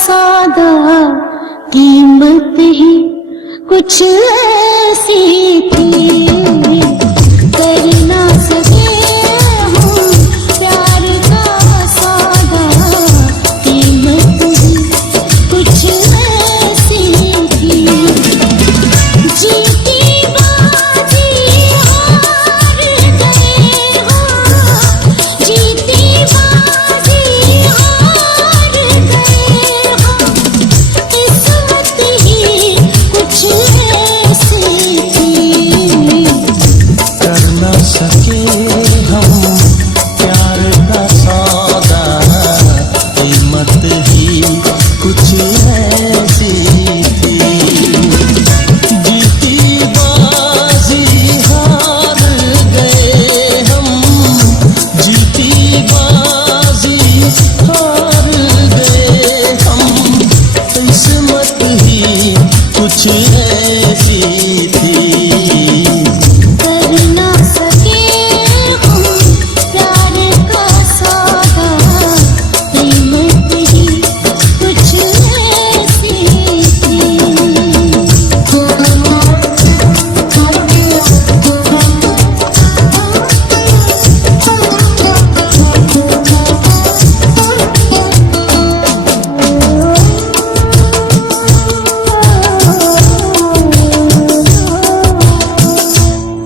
सौदा कीमत ही कुछ ऐसी थी। कर ना सके हम प्यार का सौदा कीमत ही कुछ ऐसी थी। जीती बाजी हार गए हो, जीती बाजी हार गए हो, किस्मत ही कुछ ऐसी थी। कर न सके हम प्यार का सौदा कीमत ही कुछ ऐसी थी। जीती बाजी हार गए हम, जीती बाजी हार गए हम, किस्मत ही कुछ ऐसी थी। कर ना सके हम प्यार का सौदा कीमत ही कुछ ऐसी थी।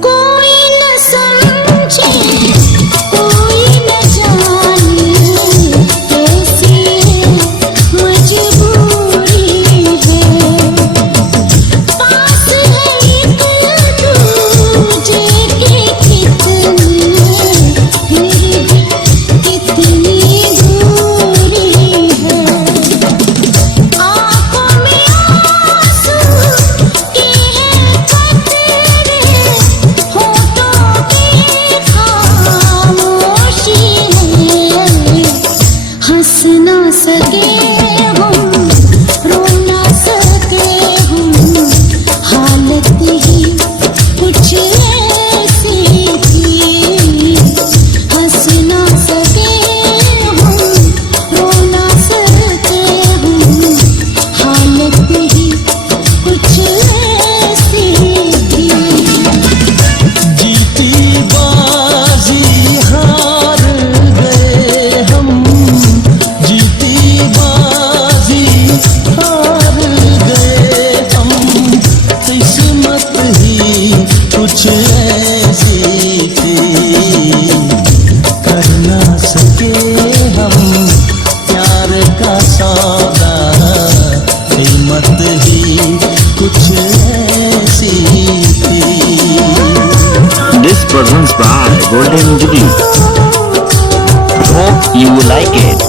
कोई न समझे कोई न जाने कैसी मजबूरी है। पास है एक दूजे के कितनी, फिर भी कितनी दूरी है। आँखों में आंसू के हैं कतरे, होठों पे खामोशी है। हंस ना सके हम, रो ना सके हम, हालत ही कुछ ऐसी थी। हंस ना सके हम, रो ना सके हम, हालत ही कुछ ऐसी थी। जीती बाजी हार गए हम, जीती बाजी हार गए हम, किस्मत ही कुछ ऐसी थी। कर ना सके हम प्यार का सौदा कीमत ही कुछ ऐसी थी। This presents by Golden Jubilee. Hope you like it.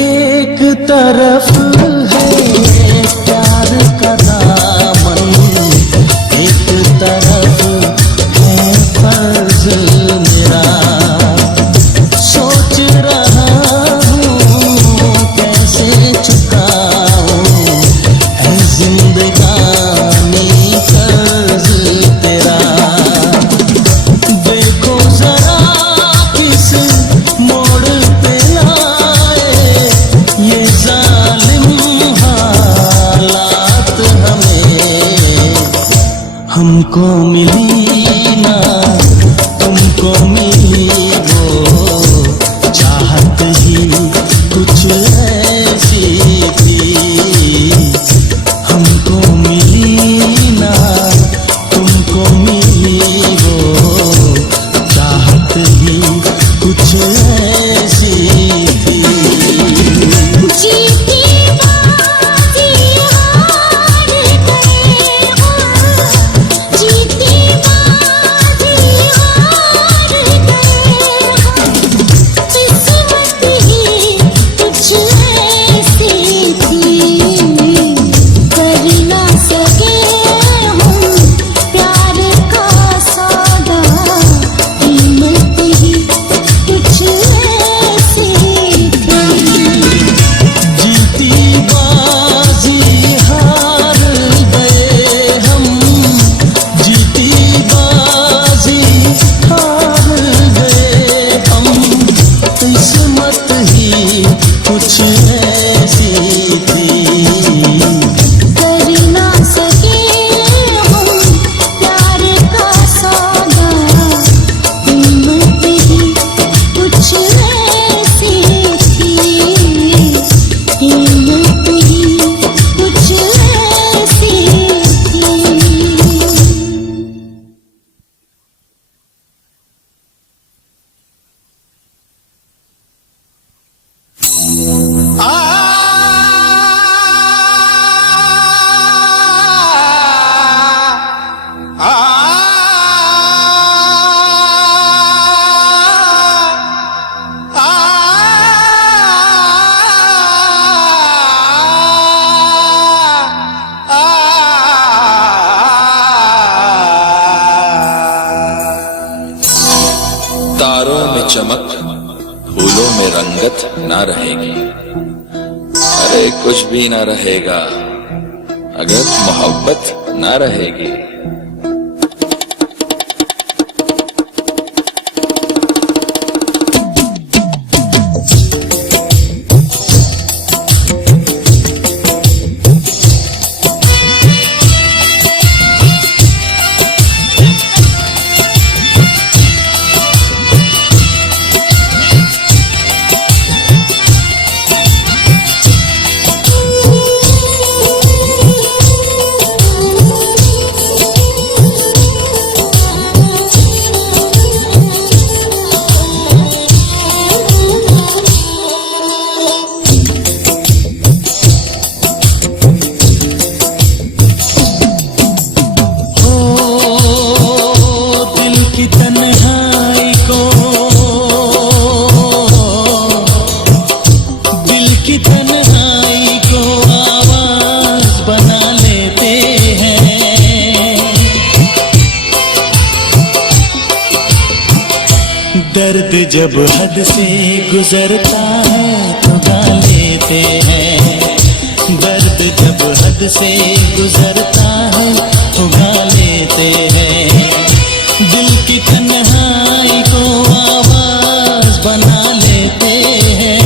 एक तरफ है प्यार का दामन, एक तरफ है फर्ज मेरा। सोच रहा हूँ कैसे चुकाऊं है जिंदगानी कर्ज तेरा। देखो जरा किस मोड़ पे लाए ये जालिम हालात हमें। हमको मिली ना तुमको मिली वो चाहत ही कुछ ऐसी थी। हमको मिली ना तुमको मिली वो चाहत ही कुछ ऐसी थी। जीती बाजी हार गए हो, जीती बाजी हार गए हो, किस्मत ही चमक, फूलों में रंगत ना रहेगी। अरे कुछ भी ना रहेगा अगर मोहब्बत ना रहेगी। दर्द जब हद से गुजरता है तो गा लेते हैं। दर्द जब हद से गुजरता है तो गा लेते हैं। दिल की तन्हाई को आवाज बना लेते हैं।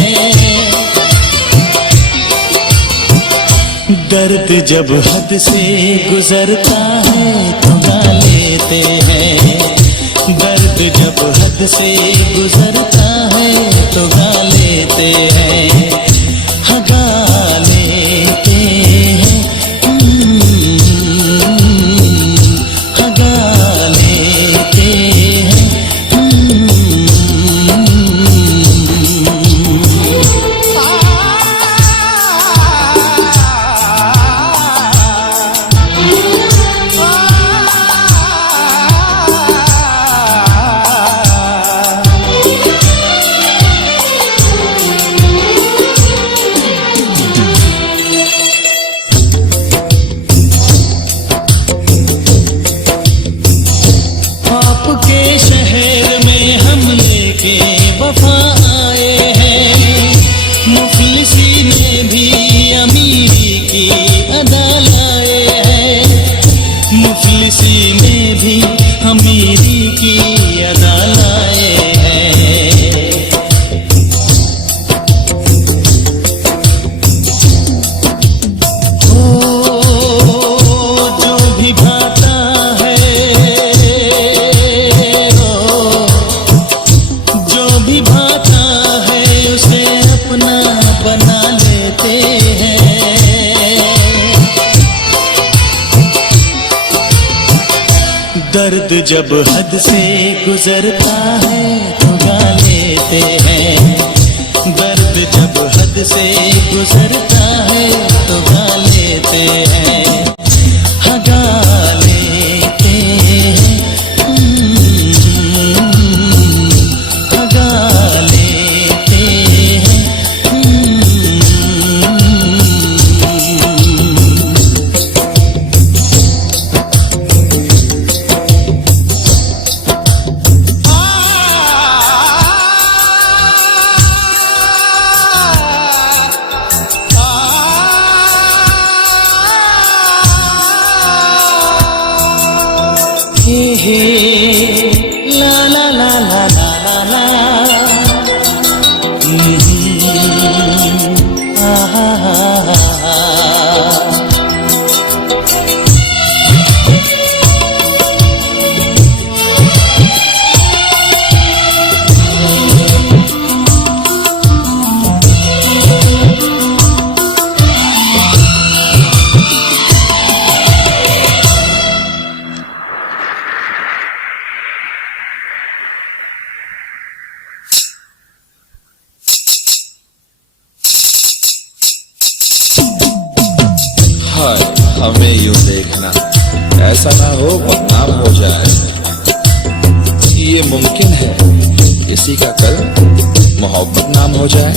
दर्द जब हद से गुजरता है तो गा लेते हैं। दर्द जब हद से गुजरता है तो गा लेते हैं। हाँ गा लेते हैं। हाँ गा लेते हैं। आपके शहर में हम लेके वफा आए हैं। मुफलिसी में भी अमीरी की अदा लाए हैं। मुफलिसी में भी अमीरी की अदा लाए हैं। जो भी भाता है, जो भी भाता है उसे अपना बना लेते हैं। दर्द जब हद से गुजरता है तो गा लेते हैं। दर्द जब हद से गुजरता है तो गा लेते हैं। हाँ गा लेते हैं। हाँ गा लेते हैं। हे ला ला ला ला ला ला ला। आहा हा हा। हाय हमें यूं देखना, ऐसा ना हो बदनाम हो जाए। ये मुमकिन है किसी का कल मोहब्बत नाम हो जाए।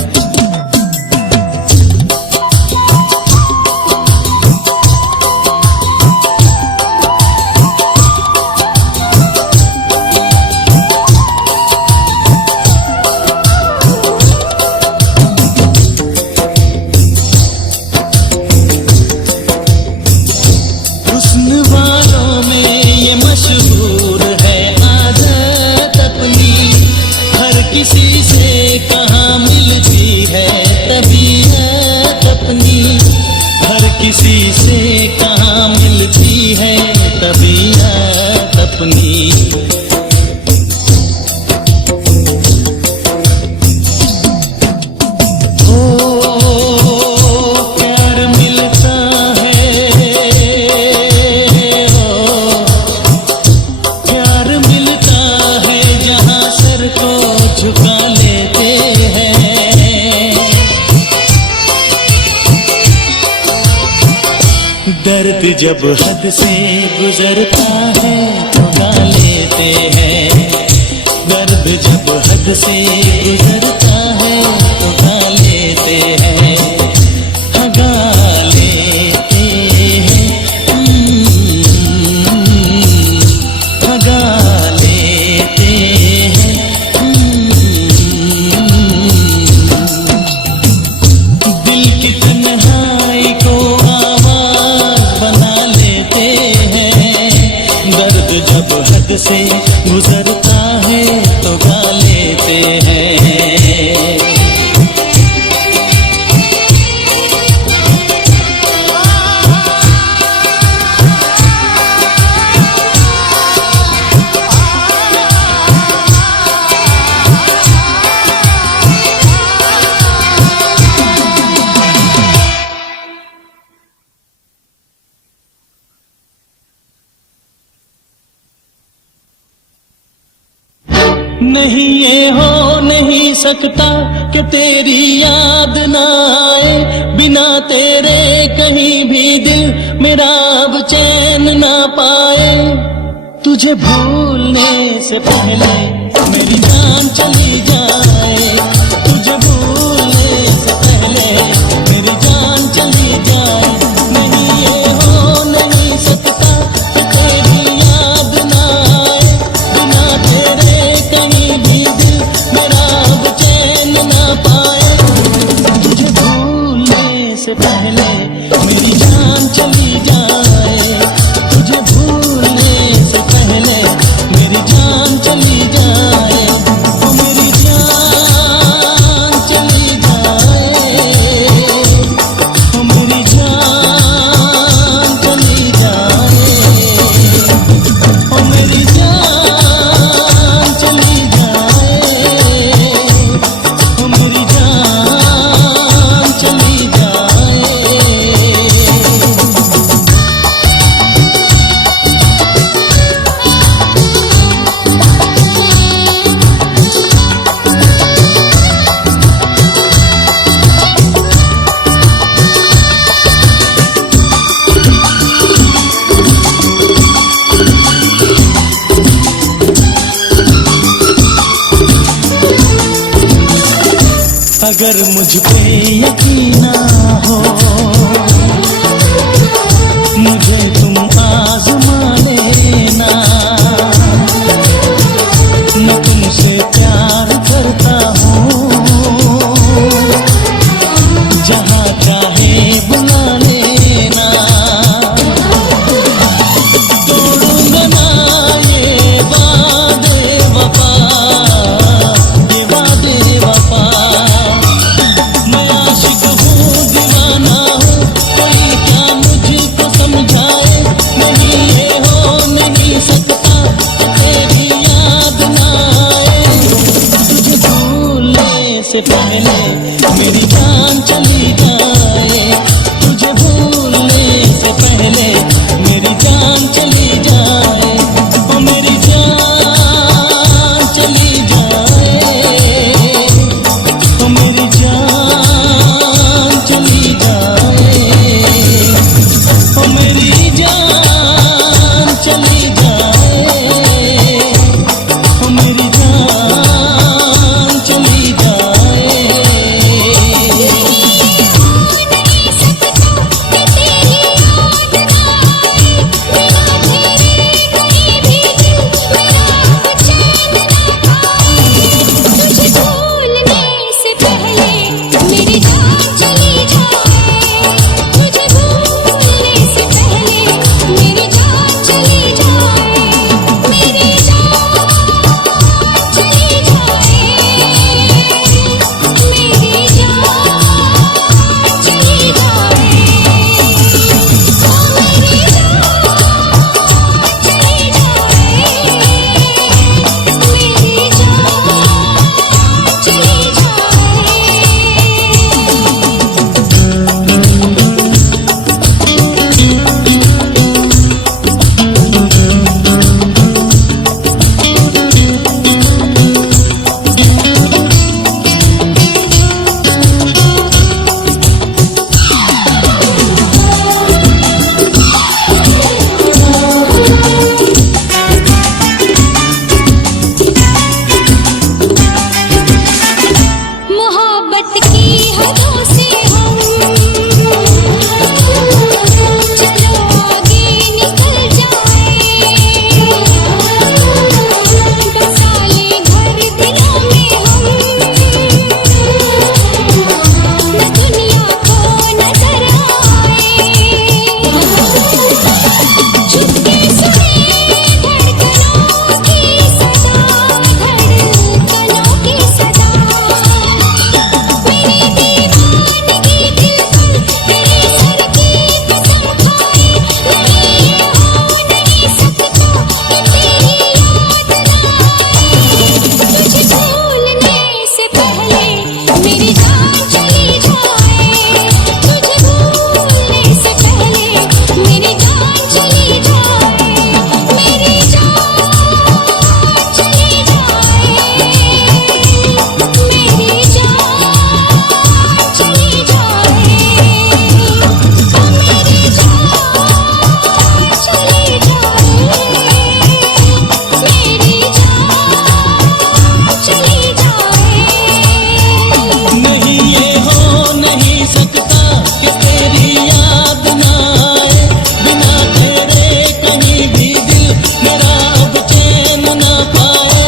जब हद से गुजरता है तो गा लेते हैं, दर्द जब हद से गुजरता है तो गा लेते हैं, हाँ गा लेते हैं, हाँ गा लेते हैं। दिल की तन्हाई को आवाज बना लेते हैं, दर्द जब हद से गुजरता है तो गा लेते हैं। नहीं ये हो नहीं सकता कि तेरी याद ना आए, बिना तेरे कहीं भी दिल मेरा अब चैन ना पाए। तुझे भूलने से पहले मेरी जान चली जाए, तुझे भूलने से पहले मेरी जान चली जाए। नहीं ये हो नहीं सकता कि तेरी याद ना आए, बिना तेरे कहीं भी दिल मेरा अब चैन ना पाए। तुझे भूलने से पहले मेरी जान चली जाए, तुझे भूलने से पहले मेरी जान चली जाए, ओ मेरी जान चली जाए, ओ मेरी जान चली जाए, ओ मेरी जान चली जाए, ओ मेरी जान चली जाए। अगर मुझ पे यकीन ना हो, मुझे तुम आज़मा लेना, मैं तुमसे प्यार करता हूँ, जहाँ चाहे बुला लेना। तोड़ूंगा ना ये वादे वफा, ये वादे वफा। मैं आशिक हूँ दीवाना हूँ, कोई क्या मुझको समझाए। नहीं ये हो नहीं सकता कि तेरी याद ना आए, तुझे भूलने से पहले मेरी जान चली जाए, तुझे भूलने से पहले मेरी जान चली जाए, ओ मेरी जान चली जाए, ओ मेरी जान चली जाए, ओ मेरी जान चली जाए, ओ मेरी जान चली जाए। हदों से हम चलो आगे निकल जाए बसा ले घर दिलों में हम न दुनिया को नजर आए चुपके सुने धड़कनों की सदा धड़कनों की सदा मेरी दीवानगी दिल पर तेरे सर की कसम खाए नहीं ये हो नहीं सकता कि तेरी याद ना आए तुझे भूलने से पहले मेरी जान चली जाए तुझे भूलने से पहले मेरी जान चली जाए मेरी जान चली जाए मेरी जान चली जाए मेरी जान चली जाए नहीं ये हो नहीं सकता कि तेरी याद ना आए बिना तेरे कहीं भी दिल मेरा अब चैन ना पाए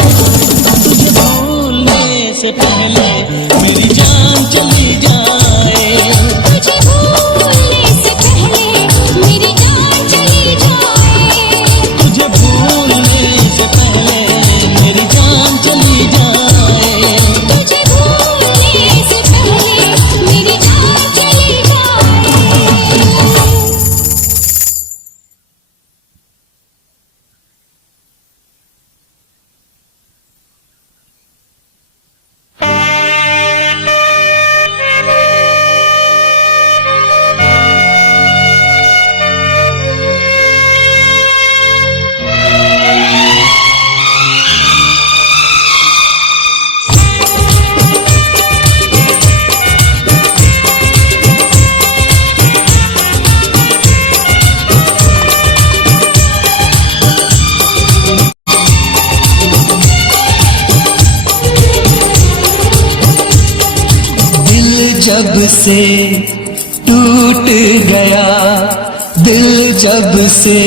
तुझे भूलने से पहले मेरी जान चली जाए तुझे भूलने से पहले मेरी जान चली जाए तुझे भूलने से पहले मेरी जान चली जाए तुझे भूलने से पहले मेरी जान चली जाए दिल जब से टूट गया दिल जब से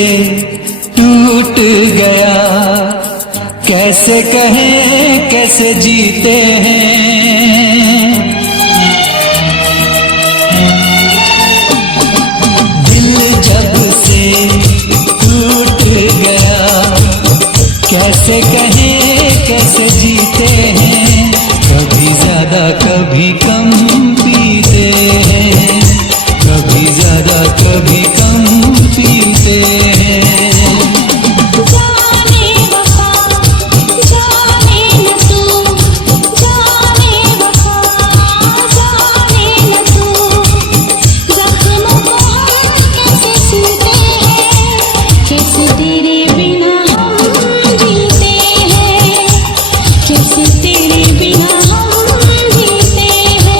टूट गया कैसे कहें कैसे जीते हैं दिल जब से टूट गया कैसे कहें कैसे जीते हैं कभी ज्यादा कभी कम पीते हैं कभी ज्यादा कभी कम पीते हैं जाने वफा जाने न तू जाने वफा जाने न तू जख्मों को हम कैसे सूते हैं कैसे तेरे बिना हम जीते हैं कैसे तेरे बिना हम जीते हैं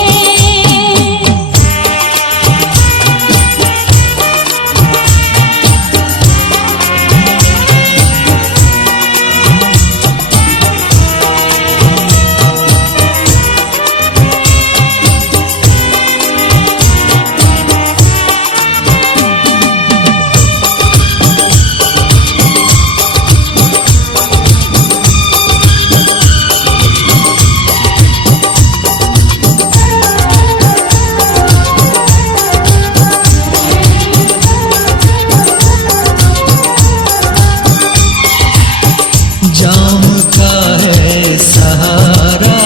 जाम का है सहारा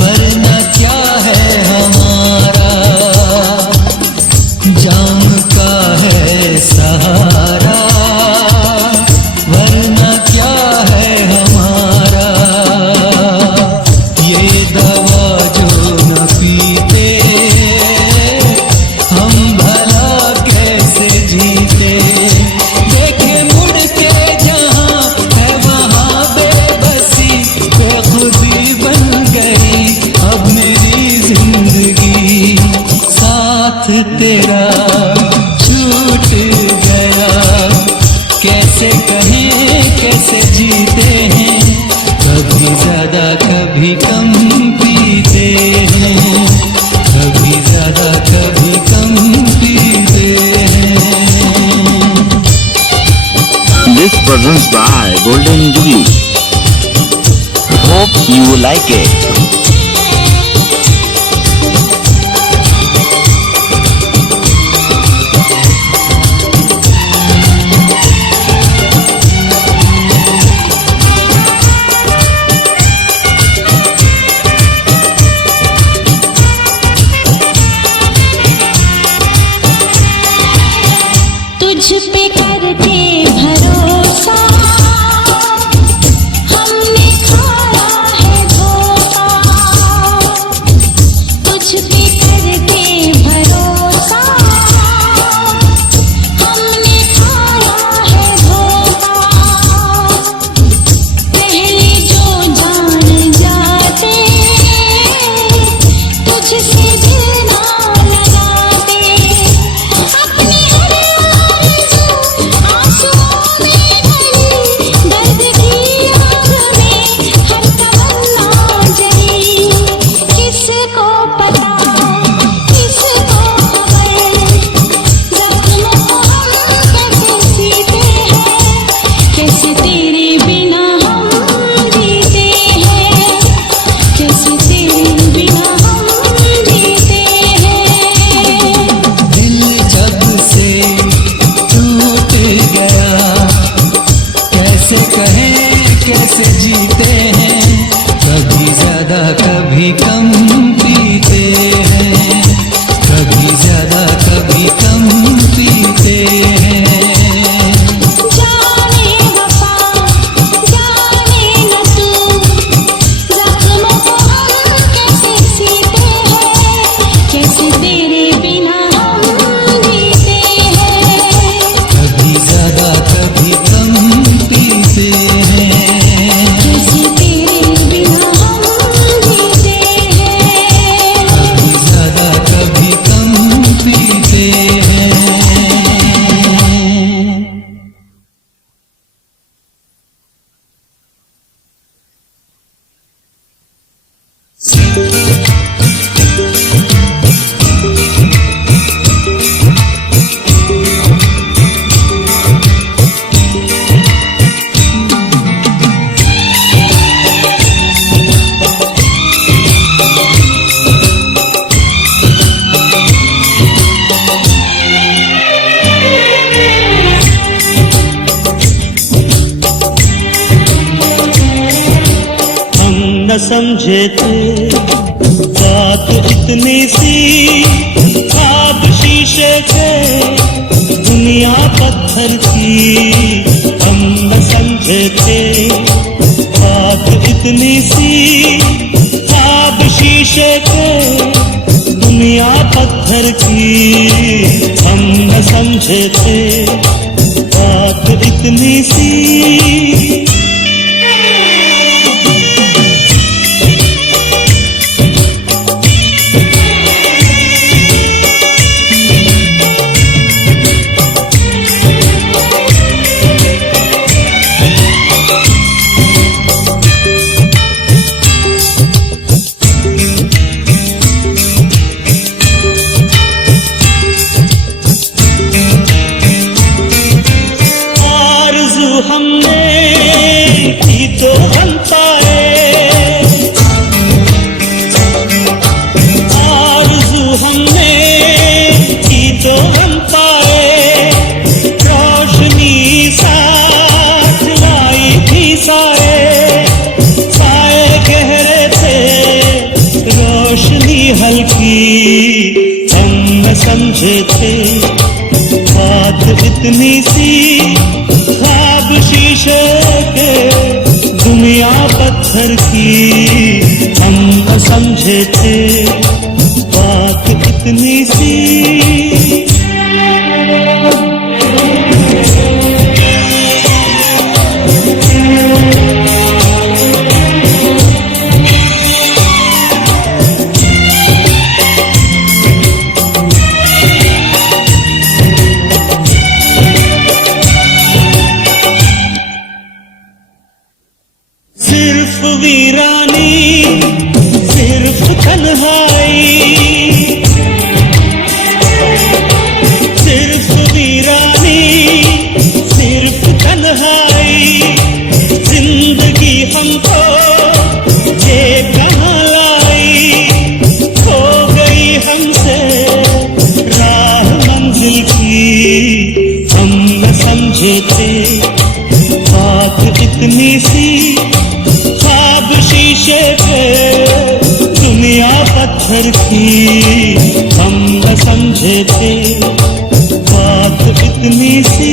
वरना क्या है हमारा जाम का है सहारा वरना क्या है हमारा ये दवा जो न पीते हम भला कैसे जीते देखे मुड़ के जहाँ है वहाँ बेबसी बेखुदी बन गई अब मेरी जिंदगी साथ तेरा छूट गया कैसे कहें कैसे जीते हैं कभी ज्यादा कभी कम पीते हैं presents by Golden Jubilee. Hope you like it. तुझ पे करके भरोसा हमने खाया है धोखा। तुझ पे करके भरोसा हमने खाया है धोखा। पहले जो जान जाते तुझसे दिल ना लगाते। अपनी आंसुओं में भरी दर्द की आग में हर तमन्ना जली। किसको पता किसको खबर जख्मों को हम कैसे सीते हैं। कैसे तेरे बिना हम जीते हैं। कैसे तेरे बिना हम जीते हैं। दिल जब से टूट गया कैसे कहें कैसे जीते हैं। कभी ज्यादा कभी कम पीते हैं। कभी ज्यादा कभी कम पीते हैं। जाने वफा जाने न तू जख्मों को हम कैसे सीते हैं। कैसे तेरे बिना हम जीते हैं। कभी ज्यादा कभी कम पीते हैं। कैसे तेरे बिना हम जीते हैं। कभी ज्यादा कभी कम पीते हैं। हम न समझे थे बात इतनी सी। ख्वाब शीशे थे दुनिया पत्थर की। हम न समझे थे बात इतनी सी। ख्वाब शीशे थे दुनिया पत्थर की। हम न समझे थे बात इतनी सी। आरज़ू हमने की तो हम पाए। आरज़ू हमने की तो हम पाए। रोशनी साथ लाई थी साए। साए गहरे थे रोशनी हल्की। हम न समझे थे बात इतनी सी। ख्वाब शीशे के दुनिया पत्थर की। हम न समझे थे बात इतनी सी। सिर्फ वीरानी सिर्फ तन्हाई। इतनी सी, ख्वाब शीशे पे दुनिया पत्थर की, हम न समझे थे बात इतनी सी।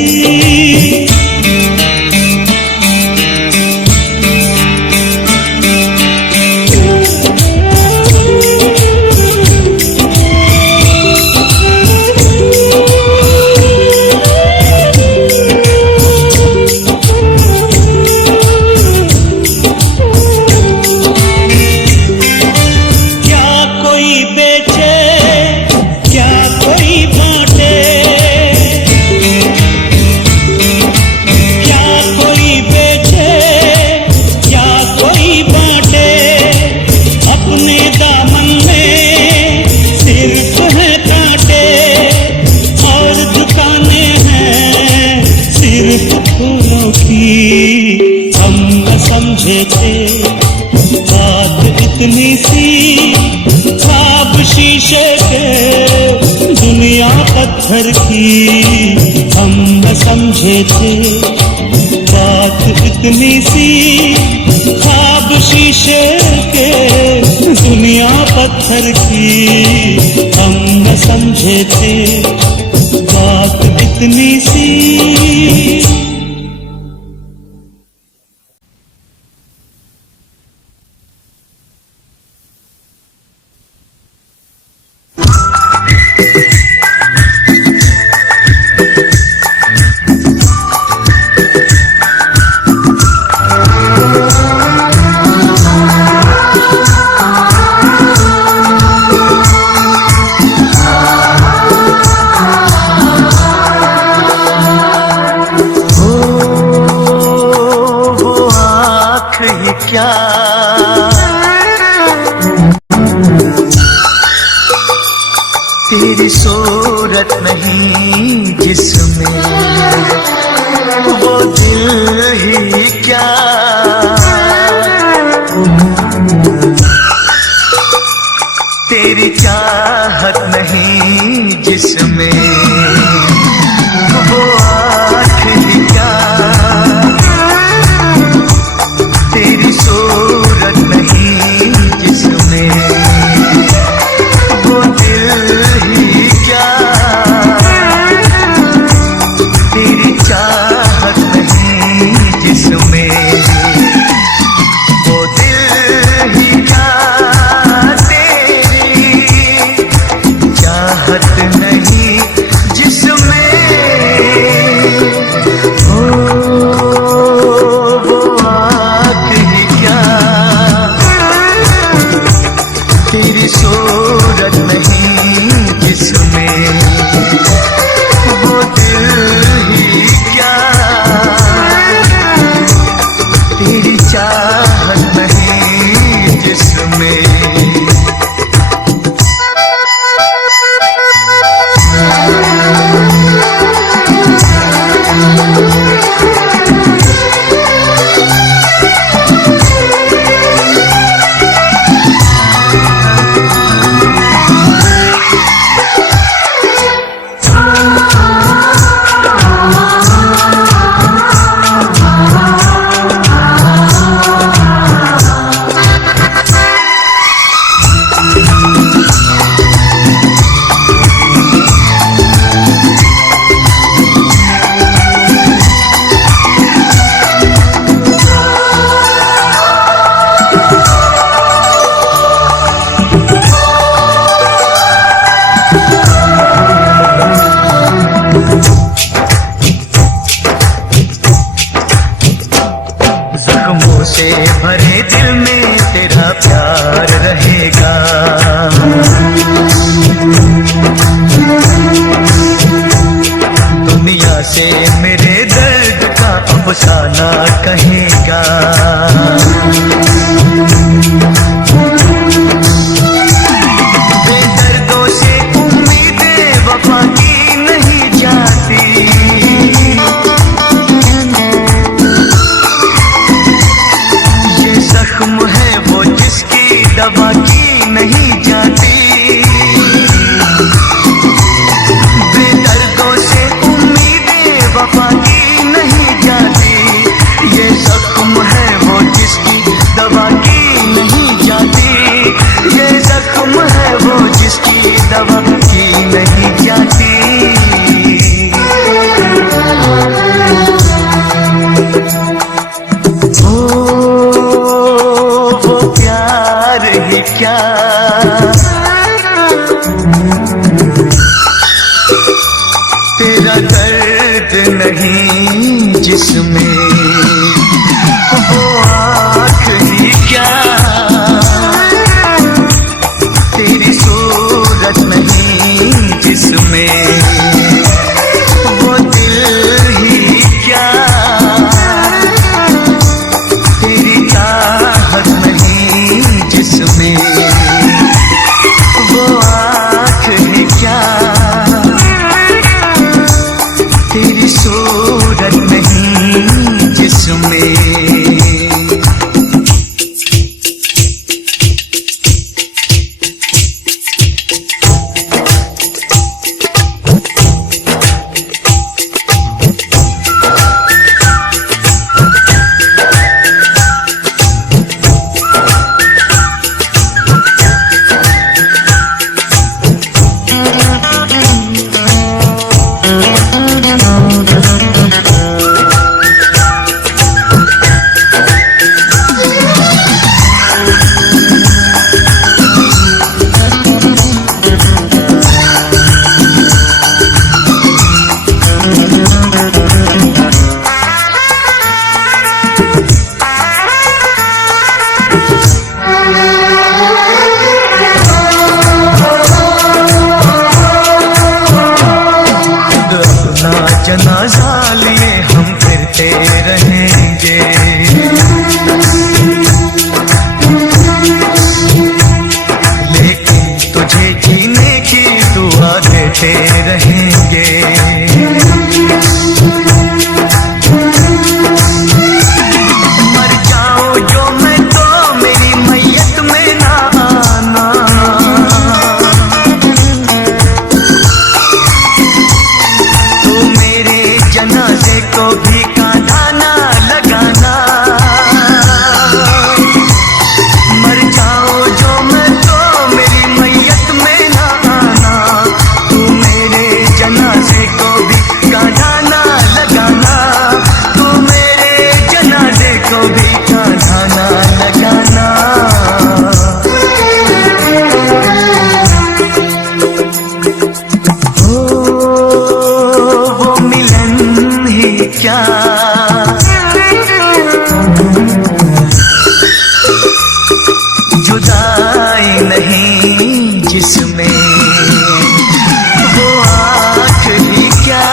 इतनी सी, ख्वाब शीशे के दुनिया पत्थर की, हम न समझे थे बात इतनी सी, ख्वाब शीशे के दुनिया पत्थर की, हम न समझे थे बात इतनी सी। तेरी सूरत नहीं जिसमें, वो दिल ही क्या, तेरी चाहत नहीं जिसमें, वो आँख ही क्या, तेरी सूरत नहीं जिसमें, वो दिल ही क्या, तेरी चाहत नहीं जिसमें, वो दिल ही क्या, तेरी चाहत नहीं जिसमें, वो आँख ही क्या, तेरी सूरत नहीं जिसमें, वो दिल ही क्या, तेरी चाहत नहीं जिसमें। चलते रहेंगे। मर जाऊं जो मैं तो मेरी मैयत में ना आना। तू मेरे जनाजे को भी कांधा ना लगाना। मर जाऊं जो मैं तो मेरी मैयत में ना आना। तू मेरे जनाजे को भी कांधा ना लगाना। तू मेरे जनाजे को भी कांधा ना लगाना। वो मिलन ही क्या, जुदाई नहीं जिसमें, वो आँख ही क्या,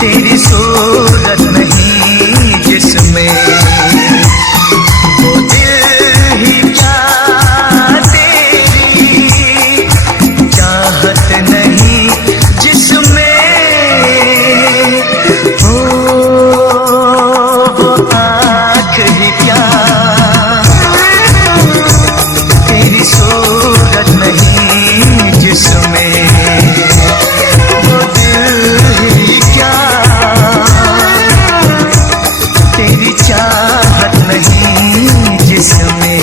तेरी सूरत नहीं जिसमें, वो दिल ही क्या, तेरी चाहत नहीं जिसमें, वो आँख ही क्या, तेरी सूरत नहीं जिसमें, वो दिल ही क्या, तेरी चाहत नहीं जिसमें।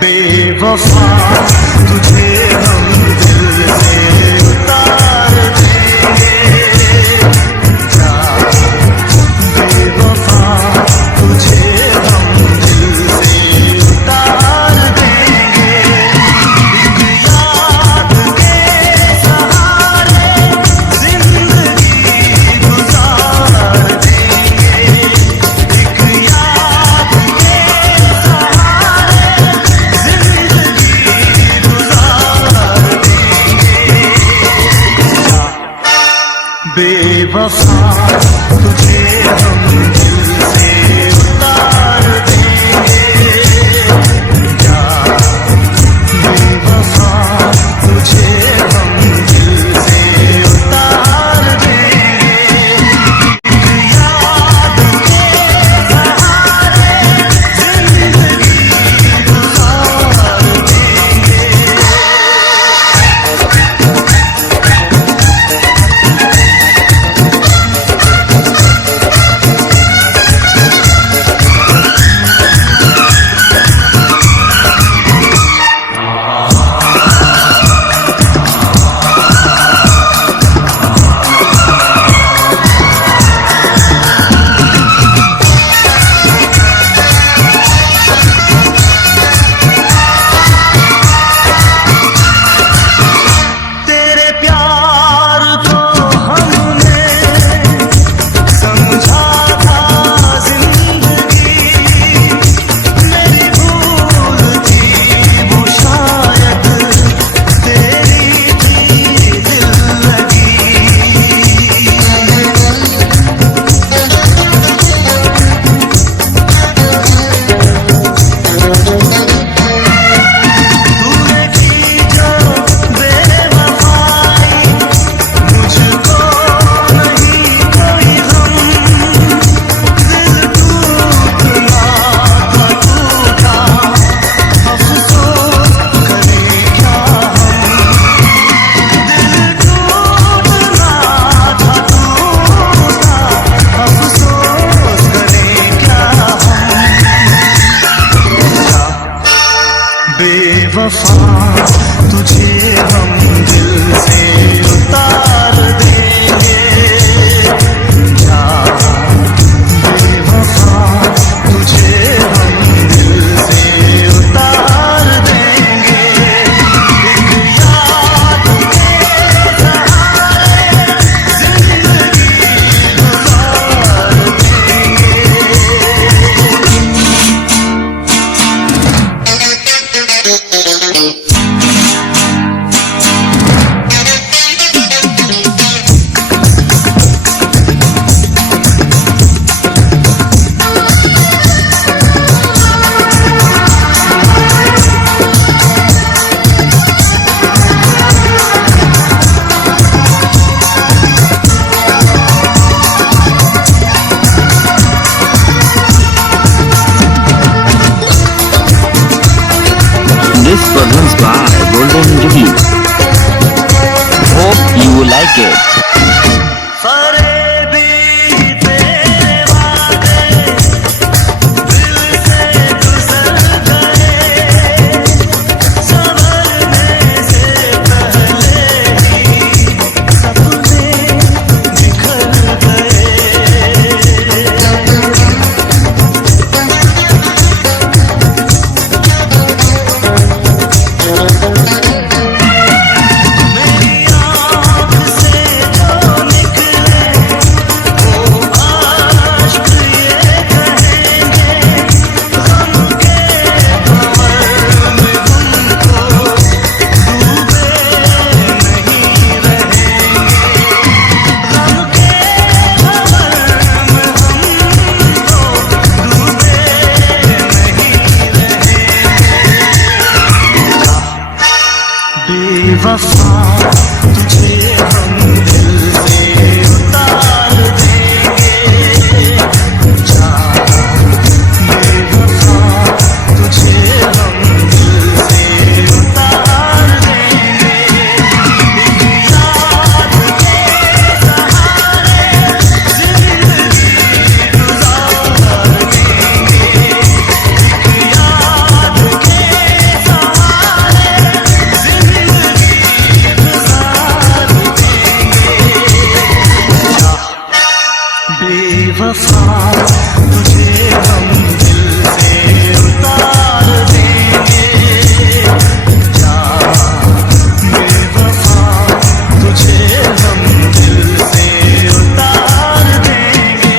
बेवफा तुझे हम दिल से उतार देंगे। जा बेवफा तुझे हम दिल से उतार देंगे। एक याद के सहारे जिंदगी गुजार देंगे। एक याद के सहारे बेवफा तुझे हम दिल से उतार देंगे। जा बेवफा तुझे हम दिल से उतार देंगे। like it. फरेबी तेरे वादे दिल से गुजर गए, संभलने से पहले ही सपने बिखर गए। मेरी आँख से जो निकले वो आशिक ये कहेंगे, गम के भंवर में हमको डूबे नहीं रहेंगे, गम के भंवर में हमको डूबे नहीं रहेंगे। बेवफा तुझे हम दिल से उतार देंगे, जान बेवफा तुझे हम दिल से उतार देंगे। एक याद के सहारे जिंदगी गुजार देंगे, एक याद के सहारे जिंदगी गुजार देंगे। जा बेवफा तुझे हम दिल से उतार देंगे, जा बेवफा तुझे हम दिल से उतार देंगे।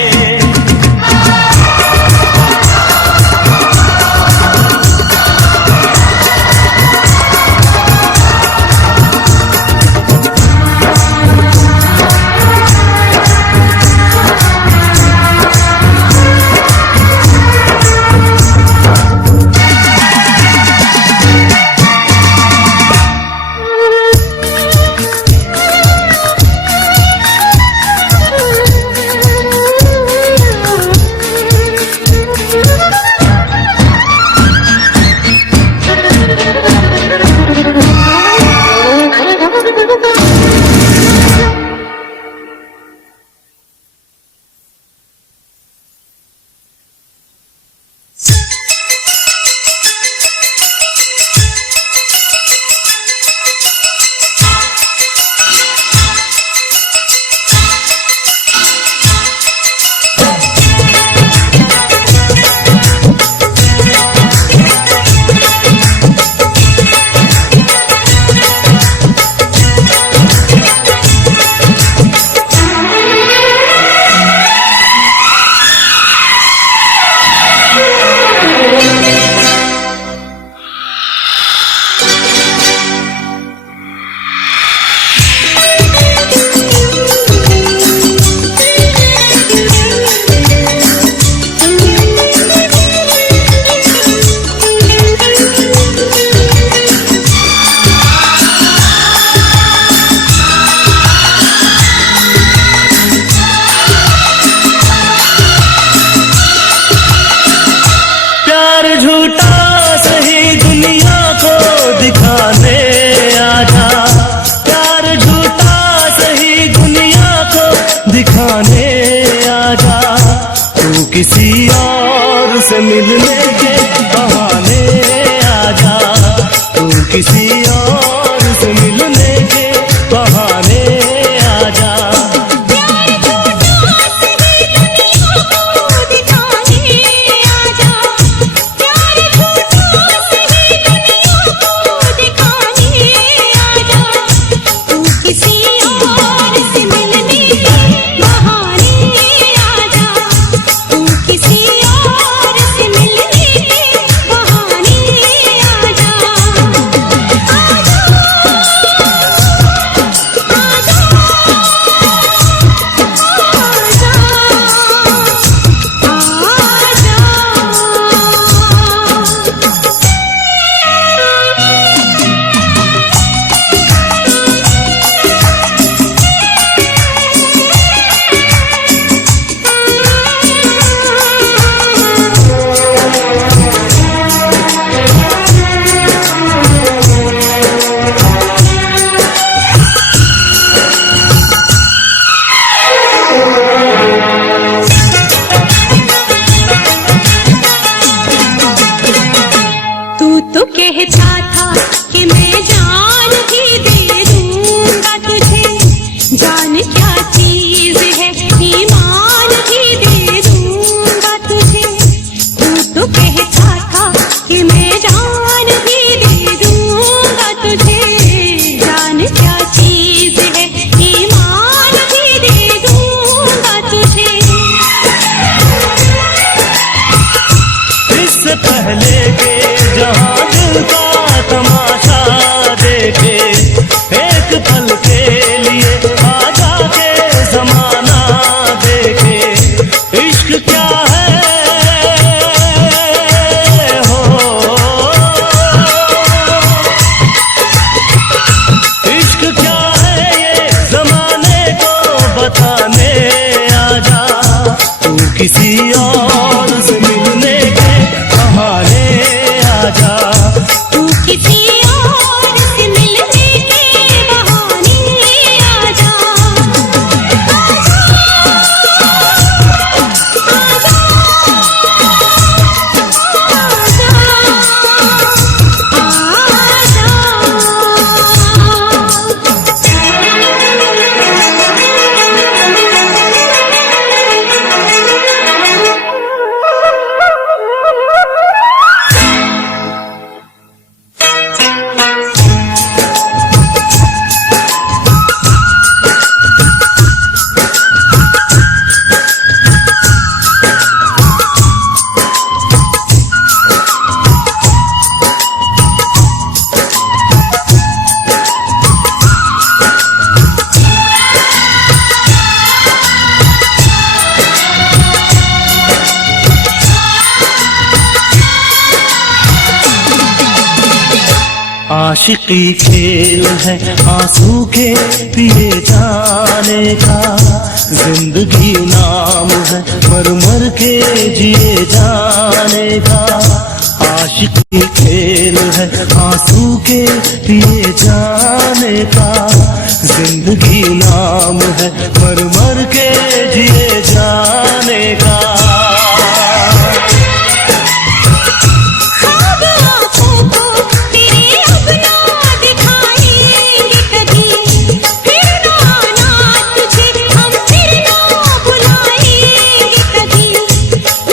प्यार झूठा सही दुनिया को दिखाने आजा, प्यार झूठा सही दुनिया को दिखाने आजा, तू किसी और से मिलने के बहाने आजा, तू किसी और से मिलने के बहाने आजा। किसी और से मिलने जान क्या चीज है ईमान भी दे दूंगा तुझे तू तो कहता था कि मैं जान भी दे दूंगा तुझे जान क्या चीज है ईमान भी दे दूंगा तुझे इससे पहले के जहां दिल का तमाशा देखे एक पल के लिए आजा के जमाना देखे इश्क क्या है हो इश्क क्या है ये जमाने को बताने आजा तू किसी और से मिलने के बहाने आजा तू किसी और से मिलने के बहाने आजा आशिकी खेल है आंसू के पिए जाने का जिंदगी नाम है मर मर के जिए जाने का आशिकी खेल है आंसू के पिए जाने का जिंदगी नाम है मर मर के जिए जाने का ख्वाब आँखों को तेरे अब ना दिखाएंगे कभी फिर ना आना तुझे हम फिर ना बुलाएंगे कभी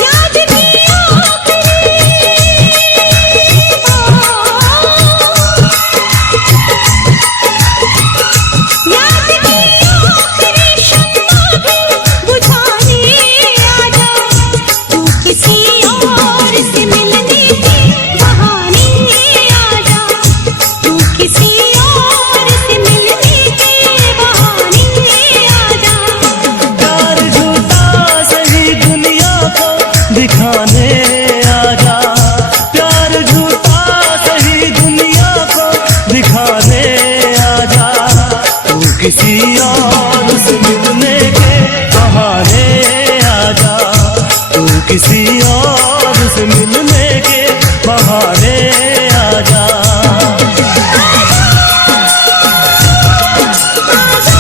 याद की आखिरी याद की आखिरी शम्मा भी बुझाने आजा तू किसी और से मिलने के बहाने आजा तू किसी और से मिलने के बहाने आजा प्यार झूठा सही दुनिया को दिखाने आजा प्यार झूठा सही दुनिया को दिखाने आजा तू किसी और से मिलने के बहाने आजा तू किसी और से मिलने के बहाने आजा आजा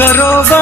सरोवर